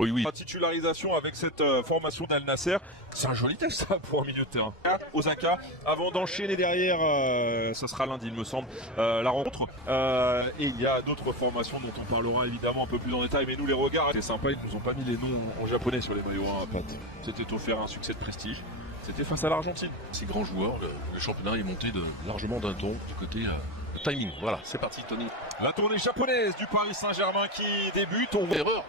Oui, oui. La titularisation avec cette formation d'Al Nasser, c'est un joli test ça pour un milieu de terrain. Osaka, avant d'enchaîner derrière, ça sera lundi il me semble, la rencontre. Et il y a d'autres formations dont on parlera évidemment un peu plus en détail, mais nous les regards, c'est sympa, ils nous ont pas mis les noms en japonais sur les maillots, hein, Pat. C'était offert un succès de prestige, c'était face à l'Argentine. Ces grands joueurs, le championnat est monté largement d'un ton du côté timing. Voilà, c'est parti Tony. La tournée japonaise du Paris Saint-Germain qui débute, on voit... Erreur.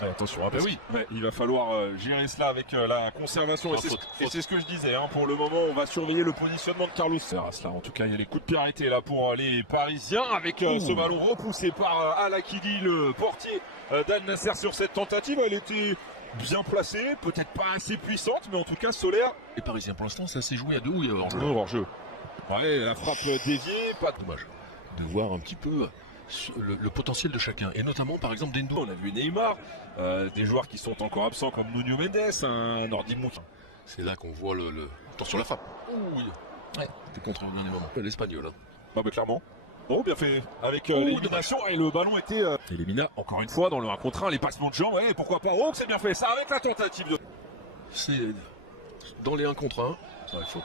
Attention, hein, parce oui. Ouais, il va falloir gérer cela avec la conservation. Et c'est ce que je disais. Hein, pour le moment, on va surveiller le positionnement de Carlos Serras. Là, en tout cas, il y a les coups de pied arrêtés là pour les Parisiens avec ce ballon repoussé par Al-Akidi, le portier d'Al Nasser sur cette tentative. Elle était bien placée, peut-être pas assez puissante, mais en tout cas solaire. Les Parisiens, pour l'instant, ça s'est joué à deux ou hors jeu. Ouais, la frappe déviée, pas dommage de voir un petit peu le potentiel de chacun, et notamment par exemple Dendo. On a vu Neymar, des joueurs qui sont encore absents comme Nuno Mendes, un Nordimouk. C'est là qu'on voit attention la frappe. Oui. Ouais, c'était contre bien des moments. L'Espagnol. Hein. Bah, clairement. Oh, bien fait avec l'élimination et le ballon était éliminé encore une fois dans le 1 contre 1, les passements de jambes, ouais, pourquoi pas. Oh, c'est bien fait ça avec la tentative de... C'est dans les 1 contre 1, ça va être faute.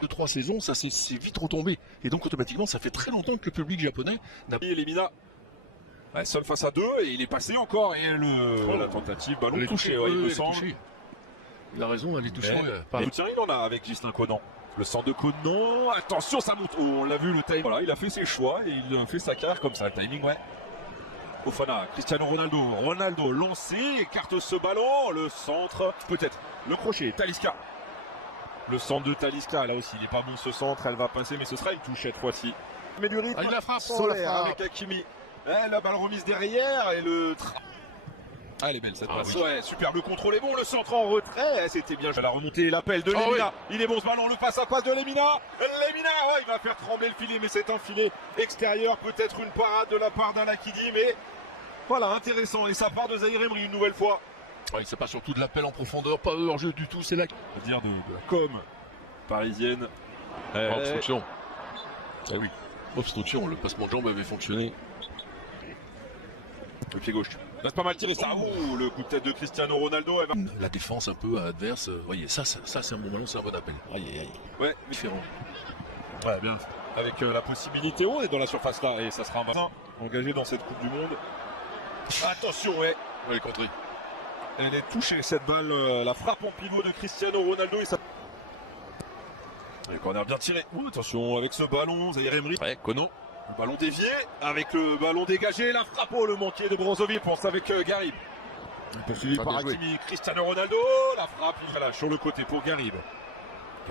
2-3 saisons, ça c'est vite retombé. Et donc automatiquement, ça fait très longtemps que le public japonais n'a pas... Lemina, ouais, seul face à 2, et il est passé encore, et la tentative, ballon touché, ouais, il me semble. Il a raison, elle est touchée. Le soutien, il en a avec Justin Conan. Le centre de Conan, attention, ça monte. Oh, on l'a vu, le timing. Voilà, il a fait ses choix, et il a fait sa carrière comme ça, le timing, ouais. Fofana, Cristiano Ronaldo lancé, écarte ce ballon, le centre, peut-être, le crochet, Talisca. Le centre de Talisca, là aussi, il n'est pas bon ce centre, elle va passer, mais ce sera une touche cette fois-ci. Mais du rythme, il la frappe, solaire avec Hakimi. La balle remise derrière et le... Ah, elle est belle cette passe. Oui. Ouais, super, le contrôle est bon, le centre en retrait, c'était bien. La remontée, l'appel de Lemina. Oui. Il est bon ce ballon, le passe à passe de Lemina. Lemina, ouais, il va faire trembler le filet, mais c'est un filet extérieur, peut-être une parade de la part d'Al-Akidi, mais voilà, intéressant. Et ça part de Zahir Emery une nouvelle fois. Ouais, c'est pas surtout de l'appel en profondeur, pas hors-jeu du tout, c'est là. On va dire de la com parisienne. Obstruction. Eh oui, obstruction, le passement de jambes avait fonctionné. Le pied gauche. C'est pas mal tiré ça. Oh, le coup de tête de Cristiano Ronaldo. La défense un peu adverse. Voyez, ça c'est un bon ballon, c'est un bon appel. Aïe. Ouais, différent. Ouais, bien. Avec la possibilité, on est dans la surface là, et ça sera un bassin engagé dans cette Coupe du Monde. Attention, ouais. Ouais, contré. Elle est touchée cette balle, la frappe en pivot de Cristiano Ronaldo et ça. Le corner bien tiré. Attention avec ce ballon, Zahir Emery. Ouais, Kono. Le ballon dévié avec le ballon dégagé, la frappe, le manqué de Brozovic, pense avec Garib. Poursuivi par Hakimi, Cristiano Ronaldo, la frappe, il là sur le côté pour Garib.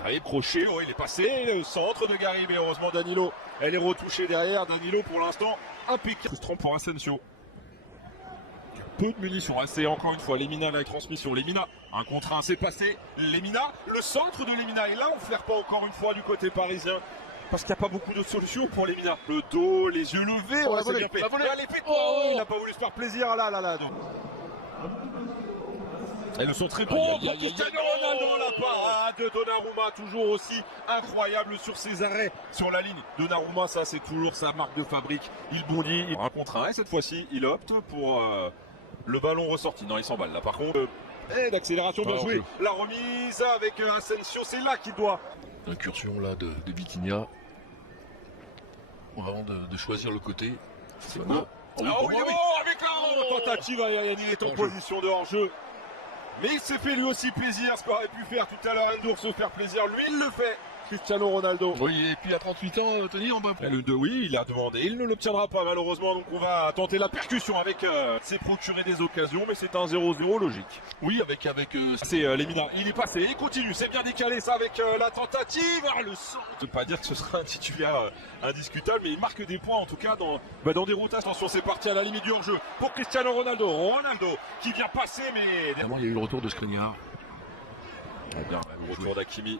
Garib crochet, oh, il est passé, le centre de Garib et heureusement Danilo. Elle est retouchée derrière, Danilo pour l'instant impeccable. Frustrant pour Asensio. Peu de munitions, c'est encore une fois Lemina avec transmission, Lemina, 1 contre 1, c'est passé, Lemina, le centre de Lemina, et là on ne flaire pas encore une fois du côté parisien, parce qu'il n'y a pas beaucoup d'autres solutions pour Lemina. Le dos, les yeux levés, on c'est bien fait. Il n'a pas voulu se faire plaisir, là. Donc. Elles sont très bons, Cristiano Ronaldo, la parade de Donnarumma, toujours aussi incroyable sur ses arrêts sur la ligne. Donnarumma, ça c'est toujours sa marque de fabrique, il bondit, 1 contre 1, et cette fois-ci, il opte pour... le ballon ressorti. Non, il s'emballe là. Par contre, d'accélération bien joué. La remise avec Asensio, c'est là qu'il doit. L'incursion là de Vitinha. Avant de choisir le côté. C'est quoi avec la tentative, il est en position de hors-jeu. Mais il s'est fait lui aussi plaisir, ce qu'aurait pu faire tout à l'heure Endour, se faire plaisir. Lui, il le fait. Cristiano Ronaldo. Oui, et puis à 38 ans, Tony en bas. Le 2, oui, il a demandé, il ne l'obtiendra pas malheureusement, donc on va tenter la percussion avec c'est procurer des occasions, mais c'est un 0-0 logique. Oui, avec c'est Lemina, il est passé, il continue, c'est bien décalé ça avec la tentative, le centre. Je ne veux pas dire que ce sera un titulaire indiscutable, mais il marque des points en tout cas dans des rotations. Attention, c'est parti à la limite du hors-jeu pour Cristiano Ronaldo. Ronaldo qui vient passer, mais... Vraiment, il y a eu le retour de Skriniar. Bien, le retour d'Hakimi.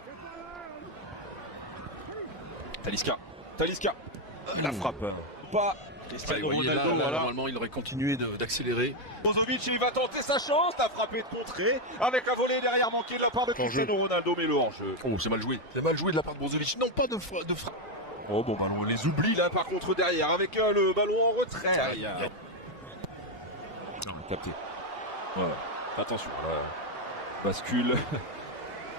Talisca. La frappe. Pas Cristiano Ronaldo, là, normalement, il aurait continué d'accélérer. Brozovic, il va tenter sa chance. La frappe est contrée avec un volet derrière manqué de la part de Cristiano Ronaldo, mais le hors-jeu. Oh, c'est mal joué. C'est mal joué de la part de Brozovic. Non, pas de frappe. Oh, bon ballon, on les oublie là, par contre, derrière, avec le ballon en retrait. Non, capté. Voilà. Attention, là, bascule.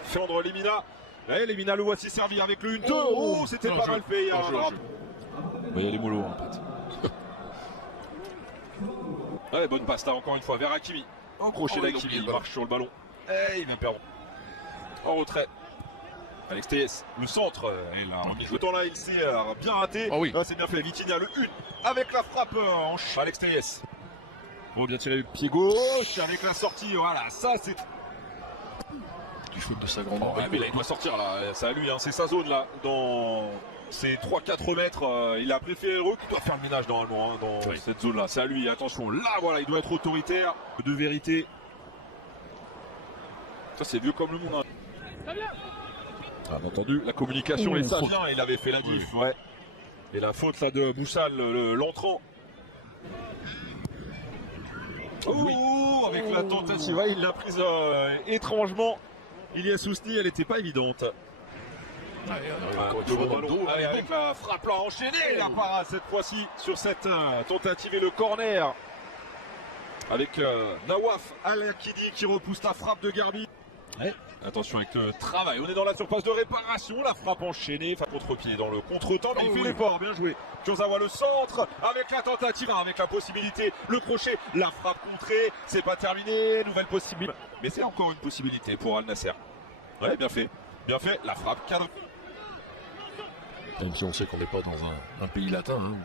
Fendre Lemina. Et Lemina le voici servi avec le 1-2. Oh, c'était pas mal fait. Il y a les mollos en fait. Ouais, bonne passe là encore une fois vers Hakimi. Au crochet d'Hakimi, il marche sur le ballon. Et il vient perdre. En retrait. Alex TS, le centre. Et là, en y jouant là, il s'est bien raté. Oh oui. C'est bien fait. Vitinha le 1 avec la frappe en Alex TS. Bon, bien tiré le pied gauche avec la sortie. Voilà, ça c'est. Du faute de sa grande. Oh, mais là, il doit sortir là. C'est à lui, hein. C'est sa zone là. Dans ces 3-4 mètres, il a préféré il doit faire le ménage normalement hein, dans cette zone là. C'est à lui. Attention, là voilà, il doit être autoritaire. De vérité. Ça c'est vieux comme le monde. Hein. Bien entendu, la communication et ça vient, il avait fait la diff, ouais. Et la faute là de Boussal, l'entrant. Oh, avec la tentative, ouais, il l'a prise étrangement. Ilia Sousni, elle n'était pas évidente. Avec la frappe là enchaînée, la parade cette fois-ci sur cette tentative et le corner. Avec Nawaf Al-Akidi qui repousse la frappe de Garbi. Ouais. Attention avec le travail, on est dans la surface de réparation, la frappe enchaînée, contre-pied dans le contre-temps, mais il fait l'effort, bien joué. Kurzawa le centre, avec la tentative, avec la possibilité, le crochet, la frappe contrée, c'est pas terminé, nouvelle possibilité. Mais c'est encore une possibilité pour Al Nasser. Ouais, bien fait, la frappe cadre. Même si on sait qu'on n'est pas dans un pays latin, hein.